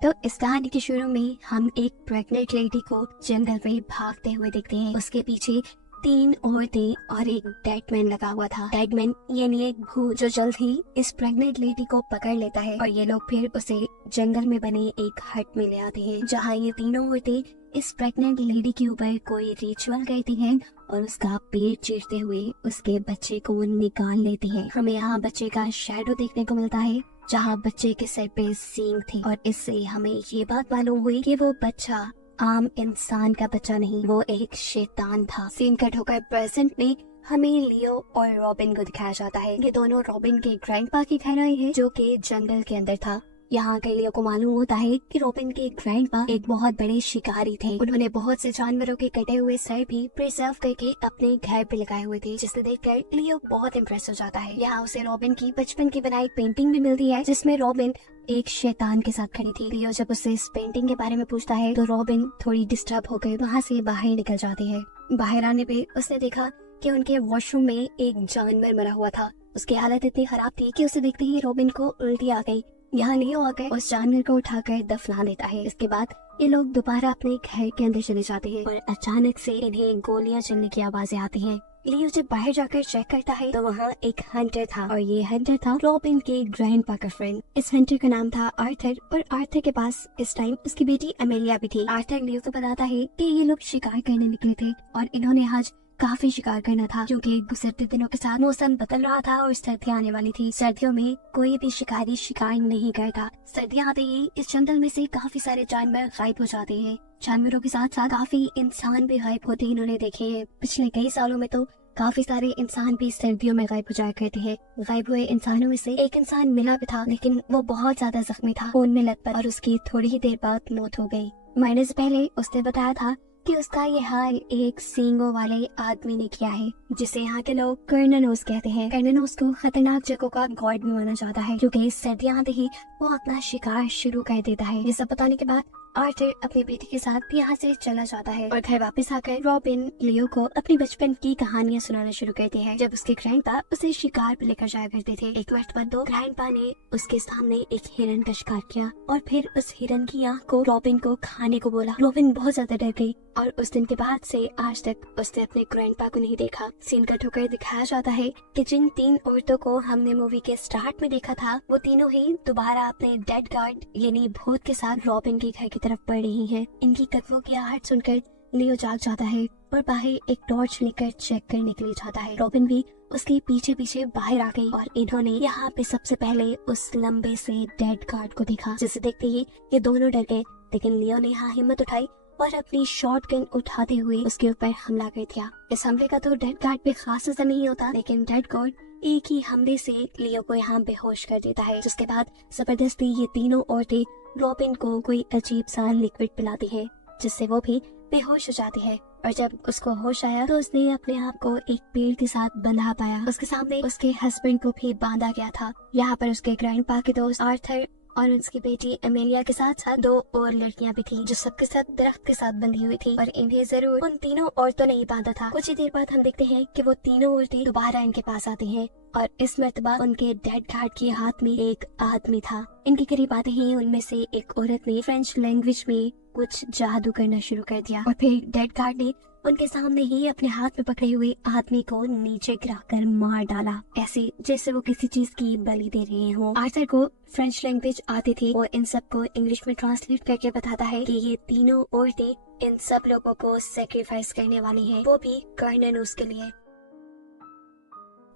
तो इस कहानी के शुरू में हम एक प्रेग्नेंट लेडी को जंगल में भागते हुए देखते हैं। उसके पीछे 3 औरतें और एक डेडमैन लगा हुआ था। डेडमैन यानी एक भूत जो जल्द ही इस प्रेग्नेंट लेडी को पकड़ लेता है और ये लोग फिर उसे जंगल में बने एक हट में ले आते हैं, जहाँ ये तीनों औरतें इस प्रेग्नेंट लेडी के ऊपर कोई रिचुअल करती हैं और उसका पेट चीरते हुए उसके बच्चे को निकाल लेती हैं। हमें यहाँ बच्चे का शैडो देखने को मिलता है, जहाँ बच्चे के सर पे सींग थे और इससे हमें ये बात मालूम हुई कि वो बच्चा आम इंसान का बच्चा नहीं, वो एक शैतान था। सीन कट होकर प्रेजेंट में हमें लियो और रॉबिन को दिखाया जाता है। ये दोनों रॉबिन के ग्रैंडपा की घर आए हैं, जो कि जंगल के अंदर था। यहाँ के लियो को मालूम होता है कि रॉबिन के ग्रैंडपा एक बहुत बड़े शिकारी थे। उन्होंने बहुत से जानवरों के कटे हुए सर भी प्रिजर्व करके अपने घर पे लगाए हुए थे, जिसे देखकर लियो बहुत इम्प्रेस हो जाता है। यहाँ उसे रॉबिन की बचपन की बनाई पेंटिंग भी मिलती है, जिसमें रॉबिन एक शैतान के साथ खड़ी थी। लियो जब उससे इस पेंटिंग के बारे में पूछता है तो रॉबिन थोड़ी डिस्टर्ब होकर वहाँ से बाहर निकल जाती है। बाहर आने पे उसने देखा कि उनके वॉशरूम में एक जानवर मरा हुआ था। उसकी हालत इतनी खराब थी कि उसे देखते ही रॉबिन को उल्टी आ गई। यहाँ लियो आकर उस जानवर को उठाकर दफना देता है। इसके बाद ये लोग दोबारा अपने घर के अंदर चले जाते हैं और अचानक से इन्हें गोलियां चलने की आवाजें आती हैं। लियो जब बाहर जाकर चेक करता है तो वहाँ एक हंटर था और ये हंटर था रॉबिन के ग्रैंडपा का फ्रेंड। इस हंटर का नाम था आर्थर और आर्थर के पास इस टाइम उसकी बेटी अमेलिया भी थी। आर्थर लियो को बताता है कि ये लोग शिकार करने निकले थे और इन्होंने आज काफी शिकार करना था, क्योंकि गुजरते दिनों के साथ मौसम बदल रहा था और सर्दियाँ आने वाली थी। सर्दियों में कोई भी शिकारी शिकार नहीं करता। सर्दियाँ आते ही इस जंगल में से काफी सारे जानवर गायब हो जाते हैं। जानवरों के साथ साथ काफी इंसान भी गायब होते इन्होंने देखे हैं। पिछले कई सालों में तो काफी सारे इंसान भी सर्दियों में गायब हो जाया करते हैं। गायब हुए इंसानों में से एक इंसान मिला भी था, लेकिन वो बहुत ज्यादा जख्मी था, खून में लथपथ, और उसकी थोड़ी ही देर बाद मौत हो गई। मरने से पहले उसने बताया था कि उसका ये हाल एक सींगों वाले आदमी ने किया है, जिसे यहाँ के लोग कर्ननोस कहते हैं। कर्ननोस को खतरनाक जगहों का गॉड भी माना जाता है, क्योंकि सर्दियाँ आते ही वो अपना शिकार शुरू कर देता है। ये सब बताने के बाद आर्थर अपनी बेटी के साथ यहाँ से चला जाता है और घर वापस आकर रॉबिन लियो को अपनी बचपन की कहानियाँ सुनाना शुरू करते हैं, जब उसके ग्रैंडपा उसे शिकार पे लेकर जाया करते थे। एक मर्तबा तो ग्रैंडपा ने उसके सामने एक हिरन का शिकार किया और फिर उस हिरन की आँख को रॉबिन को खाने को बोला। रॉबिन बहुत ज्यादा डर गई और उस दिन के बाद से आज तक उसने अपने ग्रैंडपा को नहीं देखा। सीन कट होकर दिखाया जाता है कि जिन 3 औरतों को हमने मूवी के स्टार्ट में देखा था, वो तीनों ही दोबारा अपने डेड गार्ड यानी भूत के साथ रॉबिन के घर की तरफ बढ़ रही हैं। इनकी कदमों की आहट सुनकर लियो जाग जाता है और बाहर एक टॉर्च लेकर चेक करने के लिए जाता है। रॉबिन भी उसके पीछे पीछे बाहर आ गई और इन्होंने यहाँ पे सबसे पहले उस लंबे से डेड गार्ड को देखा, जिसे देखते ही ये दोनों डर गए। लेकिन लियो ने यहाँ हिम्मत उठाई और अपनी शॉटगन उठाते हुए उसके ऊपर हमला कर दिया। इस हमले का तो डेड गार्ड पे खास असर नहीं होता, लेकिन डेड गार्ड एक ही हमले से लियो को यहाँ बेहोश कर देता है। जिसके बाद जबरदस्ती ये तीनों औरतें रॉबिन को कोई अजीब सा लिक्विड पिलाती है, जिससे वो भी बेहोश हो जाती है। और जब उसको होश आया तो उसने अपने आप को एक पेड़ के साथ बंधा पाया। उसके सामने उसके हस्बैंड को भी बांधा गया था। यहाँ पर उसके ग्रैंडपा के दोस्त आर्थर और उसकी बेटी अमेलिया के साथ साथ 2 और लड़कियां भी थी, जो सबके साथ दरख्त के साथ बंधी हुई थी और इन्हें जरूर उन तीनों औरतों ने ही बांधा था। कुछ ही देर बाद हम देखते हैं कि वो तीनों औरतें दोबारा इनके पास आती हैं और इस मर्तबा उनके डेड गार्ड के हाथ में एक आदमी था। इनके करीब आते ही उनमें से एक औरत ने फ्रेंच लैंग्वेज में कुछ जादू करना शुरू कर दिया और फिर डेड गार्ड ने उनके सामने ही अपने हाथ में पकड़े हुए आदमी को नीचे गिराकर मार डाला, ऐसे जैसे वो किसी चीज की बलि दे रहे हो। आर्थर को फ्रेंच लैंग्वेज आती थी और इन सब को इंग्लिश में ट्रांसलेट करके बताता है कि ये तीनों औरतें इन सब लोगों को सैक्रिफाइस करने वाली हैं, वो भी कर्ननोस के लिए।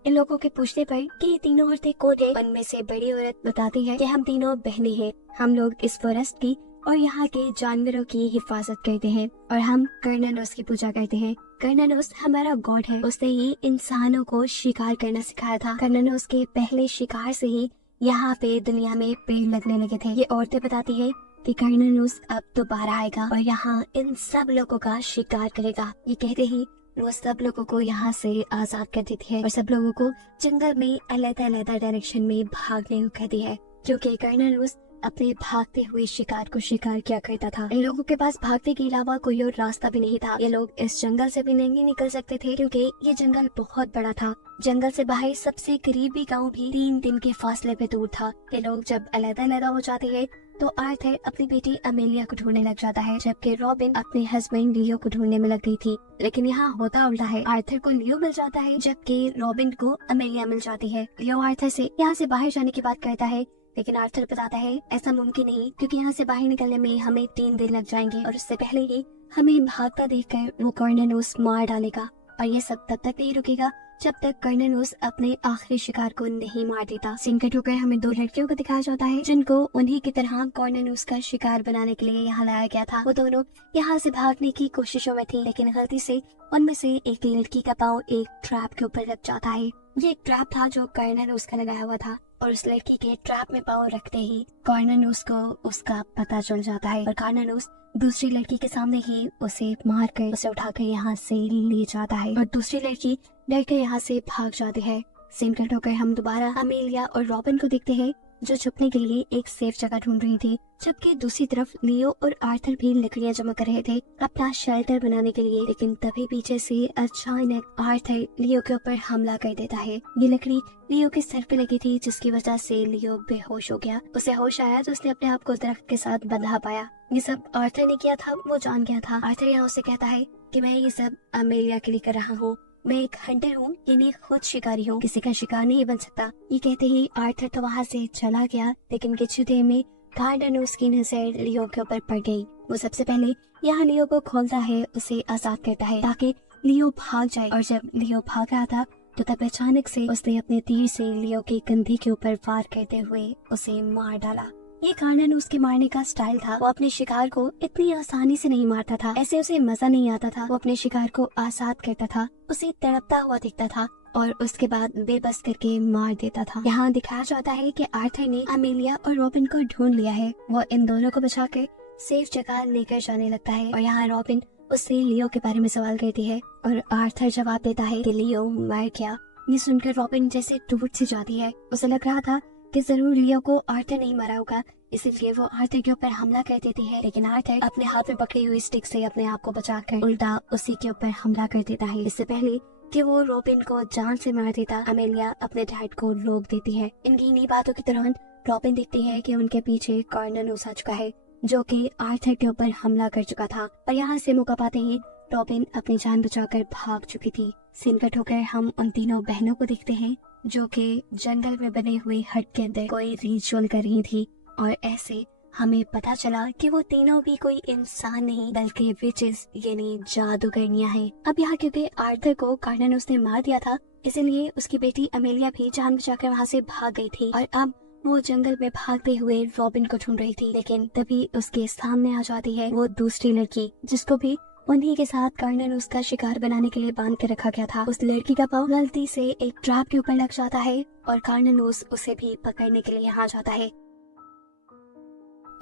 इन लोगों के पूछने पर कि ये तीनों औरतें कौन है, उनमें से बड़ी औरत बताती है कि हम तीनों बहनें हैं। हम लोग इस फॉरेस्ट की और यहाँ के जानवरों की हिफाजत करते हैं और हम कर्ननोस की पूजा करते हैं। कर्ननोस हमारा गॉड है। उसने ही इंसानों को शिकार करना सिखाया था। कर्ननोस के पहले शिकार से ही यहाँ पे दुनिया में पेड़ लगने लगे थे। ये औरतें बताती है कि कर्ननोस अब दोबारा आएगा और यहाँ इन सब लोगों का शिकार करेगा। ये कहते ही वो सब लोगों को यहाँ से आजाद कर देती है और सब लोगों को जंगल में अलग-अलग डायरेक्शन में भागने को कहती है, क्योंकि कर्ननोस अपने भागते हुए शिकार को शिकार किया करता था। इन लोगों के पास भागने के अलावा कोई और रास्ता भी नहीं था। ये लोग इस जंगल से भी नहीं निकल सकते थे, क्योंकि ये जंगल बहुत बड़ा था। जंगल से बाहर सबसे करीबी गांव भी 3 दिन के फासले पे दूर था। ये लोग जब अलग-अलग हो जाते हैं तो आर्थर अपनी बेटी अमेलिया को ढूंढने लग जाता है, जबकि रॉबिन अपने हस्बैंड लियो को ढूंढने में लग गई थी। लेकिन यहाँ होता उल्टा है, आर्थर को लियो मिल जाता है जबकि रॉबिन को अमेलिया मिल जाती है। लियो आर्थर से यहाँ से बाहर जाने की बात करता है, लेकिन आर्थर बताता है ऐसा मुमकिन नहीं, क्योंकि यहाँ से बाहर निकलने में हमें 3 दिन लग जाएंगे और उससे पहले ही हमें भागता देखकर वो कॉर्नेलियस मार डालेगा। और ये सब तब तक नहीं रुकेगा जब तक कॉर्नेलियस अपने आखिरी शिकार को नहीं मार देता। सीन कट होकर हमें 2 लड़कियों को दिखाया जाता है जिनको उन्हीं की तरह कॉर्नेलियस का शिकार बनाने के लिए यहाँ लाया गया था। वो दोनों यहाँ से भागने की कोशिशों में थी, लेकिन गलती से उनमें से एक लड़की का पाँव एक ट्रैप के ऊपर लग जाता है। ये एक ट्रैप था जो कॉर्नेलियस का लगाया हुआ था और उस लड़की के ट्रैप में पाँव रखते ही कॉर्नेलियस को उसका पता चल जाता है और कॉर्नेलियस दूसरी लड़की के सामने ही उसे मारकर उसे उठाकर यहाँ से ले जाता है और दूसरी लड़की डरकर यहाँ से भाग जाती है। सीन कट होकर हम दोबारा अमेलिया और रॉबिन को देखते हैं जो छुपने के लिए एक सेफ जगह ढूंढ रही थी, जबकि दूसरी तरफ लियो और आर्थर भी लकड़ियां जमा कर रहे थे अपना शेल्टर बनाने के लिए। लेकिन तभी पीछे से अचानक आर्थर लियो के ऊपर हमला कर देता है। ये लकड़ी लियो के सर पे लगी थी, जिसकी वजह से लियो बेहोश हो गया। उसे होश आया तो उसने अपने आप को दरख्त के साथ बंधा पाया। ये सब आर्थर ने किया था, वो जान गया था। आर्थर यहाँ उसे कहता है कि मैं ये सब अमेलिया के लिए कर रहा हूँ, मैं एक हंटर हूँ, यानी खुद शिकारी हूँ, किसी का शिकार नहीं बन सकता। ये कहते ही आर्थर तो वहाँ से चला गया, लेकिन कुछ देर में कॉर्नेलियस की नजर लियो के ऊपर पड़ गई। वो सबसे पहले यहाँ लियो को खोलता है, उसे आजाद करता है ताकि लियो भाग जाए। और जब लियो भाग रहा था तो तब अचानक से उसने अपने तीर से लियो के कंधे के ऊपर वार करते हुए उसे मार डाला। ये कॉर्नेलियस के मारने का स्टाइल था। वो अपने शिकार को इतनी आसानी से नहीं मारता था, ऐसे उसे मजा नहीं आता था। वो अपने शिकार को आजाद करता था, उसे तड़पता हुआ दिखता था और उसके बाद बेबस करके मार देता था। यहाँ दिखाया जाता है कि आर्थर ने अमेलिया और रॉबिन को ढूंढ लिया है। वो इन दोनों को बचाकर सेफ जगह लेकर जाने लगता है और यहाँ रॉबिन उससे लियो के बारे में सवाल करती है और आर्थर जवाब देता है कि लियो मर गया। ये सुनकर रॉबिन जैसे टूट सी जाती है। उसे लग रहा था कि जरूर लियो को आर्थर नहीं मारा होगा, इसलिए वो आर्थर के ऊपर हमला कर देती है। लेकिन आर्थर अपने हाथ में पकड़ी हुई स्टिक से अपने आप को बचाकर उल्टा उसी के ऊपर हमला कर देता है। इससे पहले कि वो रॉबिन को जान से मार देता, अमेलिया अपने डैड को रोक देती है। इनकी इन्हीं बातों के दौरान रॉबिन देखती है कि उनके पीछे कॉर्नेलियस आ चुका है, जो कि आर्थर के ऊपर हमला कर चुका था। और यहाँ से मौका पाते ही रॉबिन अपनी जान बचाकर भाग चुकी थी। सीन कट होकर हम उन तीनों बहनों को देखते हैं जो कि जंगल में बने हुए हट के अंदर कोई रिचुअल कर रही थी और ऐसे हमें पता चला कि वो तीनों भी कोई इंसान नहीं बल्कि विचेस यानी जादूगरनियां हैं। अब यहाँ क्योंकि आर्थर को कॉर्नेलियस ने मार दिया था, इसलिए उसकी बेटी अमेलिया भी जान बचाकर वहाँ से भाग गई थी और अब वो जंगल में भागते हुए रॉबिन को ढूंढ रही थी। लेकिन तभी उसके सामने आ जाती है वो दूसरी लड़की, जिसको भी उन्हीं के साथ कॉर्नेलियस का शिकार बनाने के लिए बांध के रखा गया था। उस लड़की का पाँव गलती से एक ट्रैप के ऊपर लग जाता है और कॉर्नेलियस उसे भी पकड़ने के लिए यहाँ जाता है।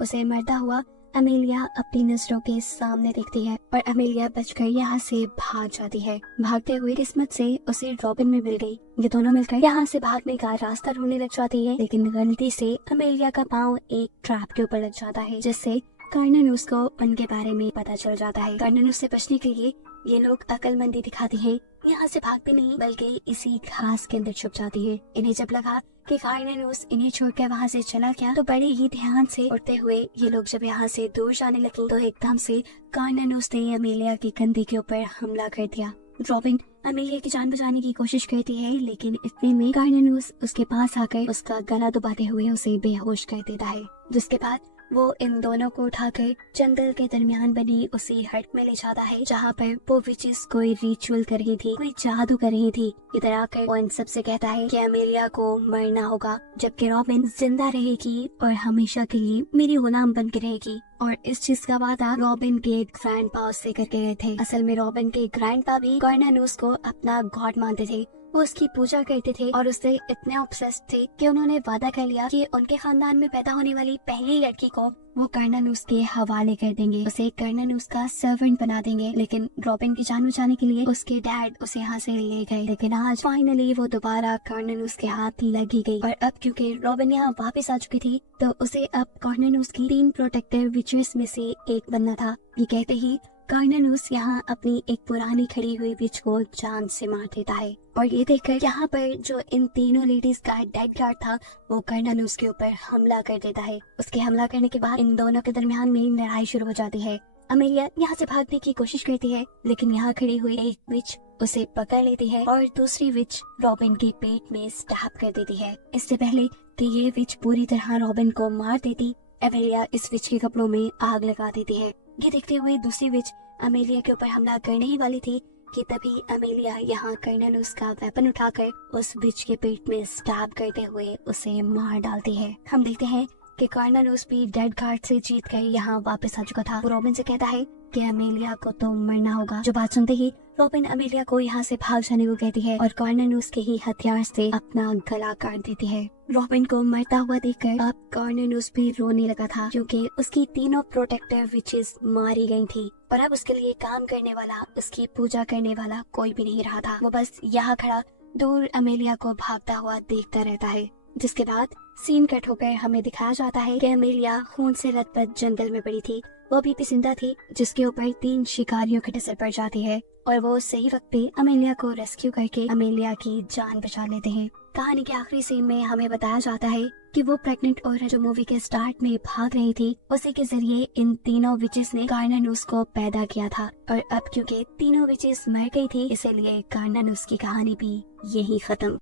उसे मरता हुआ अमेलिया अपनी नजरों के सामने देखती है और अमेलिया बचकर यहाँ से भाग जाती है। भागते हुए किस्मत से उसे रॉबिन में मिल गई। ये दोनों मिलकर यहाँ से भागने का रास्ता ढूंढने लग जाती है, लेकिन गलती से अमेलिया का पाँव एक ट्रैप के ऊपर लग जाता है, जिससे कॉर्नेलियस को उनके बारे में पता चल जाता है। कॉर्नेलियस से बचने के लिए ये लोग अक्लमंदी दिखाते हैं, यहाँ से भागते नहीं बल्कि इसी घास के अंदर छुप जाती है। इन्हें जब लगा कि कॉर्नेलियस इन्हें छोड़कर वहाँ से चला गया तो बड़े ही ध्यान से उड़ते हुए ये लोग जब यहाँ से दूर जाने लगे तो एकदम से कॉर्नेलियस ने अमेलिया के कंधे के ऊपर हमला कर दिया। रॉबिन अमेलिया की जान बचाने की कोशिश करती है, लेकिन इतने में कॉर्नेलियस उसके पास आकर उसका गला दबाते हुए उसे बेहोश कर देता है, जिसके बाद वो इन दोनों को उठाकर जंगल के दरमियान बनी उसी हट में ले जाता है जहाँ पर वो विचेस कोई रिचुअल कर रही थी, कोई जादू कर रही थी। इधर आकर वो इन सबसे कहता है कि अमेलिया को मरना होगा, जबकि रॉबिन जिंदा रहेगी और हमेशा के लिए मेरी गुलाम बन के रहेगी। और इस चीज का वादा रॉबिन के ग्रैंडपा से करके गए थे। असल में रॉबिन के ग्रैंडपा भी कॉर्नेलियस को अपना गॉड मानते थे, वो उसकी पूजा करते थे और उससे इतने ऑब्सेस्ड थे कि उन्होंने वादा कर लिया कि उनके खानदान में पैदा होने वाली पहली लड़की को वो कॉर्नेलियस के हवाले कर देंगे, उसे कॉर्नेलियस का सर्वेंट बना देंगे। लेकिन रॉबिन की जान बचाने के लिए उसके डैड उसे यहाँ से ले गए, लेकिन आज फाइनली वो दोबारा कॉर्नेलियस के हाथ लगी गई। और अब क्योंकि रॉबिन यहाँ वापस आ चुकी थी तो उसे अब कॉर्नेलियस की 3 प्रोटेक्टिव विचेस में से एक बनना था। ये कहते ही कार्नानूस यहाँ अपनी एक पुरानी खड़ी हुई विच को जान से मार देता है और ये देखकर यहाँ पर जो इन तीनों लेडीज का डेड गार्ड था वो कार्नानूस के ऊपर हमला कर देता है। उसके हमला करने के बाद इन दोनों के दरमियान में लड़ाई शुरू हो जाती है। अमेलिया यहाँ से भागने की कोशिश करती है लेकिन यहाँ खड़ी हुई एक विच उसे पकड़ लेती है और दूसरी विच रॉबिन के पेट में स्टैब कर देती है। इससे पहले कि ये विच पूरी तरह रॉबिन को मार देती, अमेलिया इस विच के कपड़ों में आग लगा देती है। ये देखते हुए दूसरी विच अमेलिया के ऊपर हमला करने ही वाली थी कि तभी अमेलिया यहाँ कार्नानूस का वेपन उठाकर उस विच के पेट में स्टैब करते हुए उसे मार डालती है। हम देखते हैं कि कार्नानूस भी डेड गार्ड से जीत कर यहाँ वापस आ चुका था। वो रॉबिन से कहता है कि अमेलिया को तो मरना होगा। जो बात सुनते ही रॉबिन अमेलिया को यहाँ से भाग जाने को कहती है और कार्नानूस के ही हथियार से अपना गला काट देती है। रॉबिन को मरता हुआ देखकर अब कार्नानूस भी रोने लगा था क्योंकि उसकी तीनों प्रोटेक्टर विचेस मारी गई थी और अब उसके लिए काम करने वाला, उसकी पूजा करने वाला कोई भी नहीं रहा था। वो बस यहाँ खड़ा दूर अमेलिया को भागता हुआ देखता रहता है। जिसके बाद सीन कट होकर हमें दिखाया जाता है कि अमेलिया खून से लथपथ जंगल में पड़ी थी। वो भी जिंदा थी जिसके ऊपर 3 शिकारियों की नजर पड़ जाती है और वो सही वक्त पे अमेलिया को रेस्क्यू करके अमेलिया की जान बचा लेते हैं। कहानी के आखिरी सीन में हमें बताया जाता है कि वो प्रेग्नेंट औरत जो मूवी के स्टार्ट में भाग रही थी उसी के जरिए इन तीनों विचेस ने कार्नानूस को पैदा किया था और अब क्योंकि तीनों विचेस मर गई थी इसीलिए कार्नानूस की कहानी भी यही खत्म।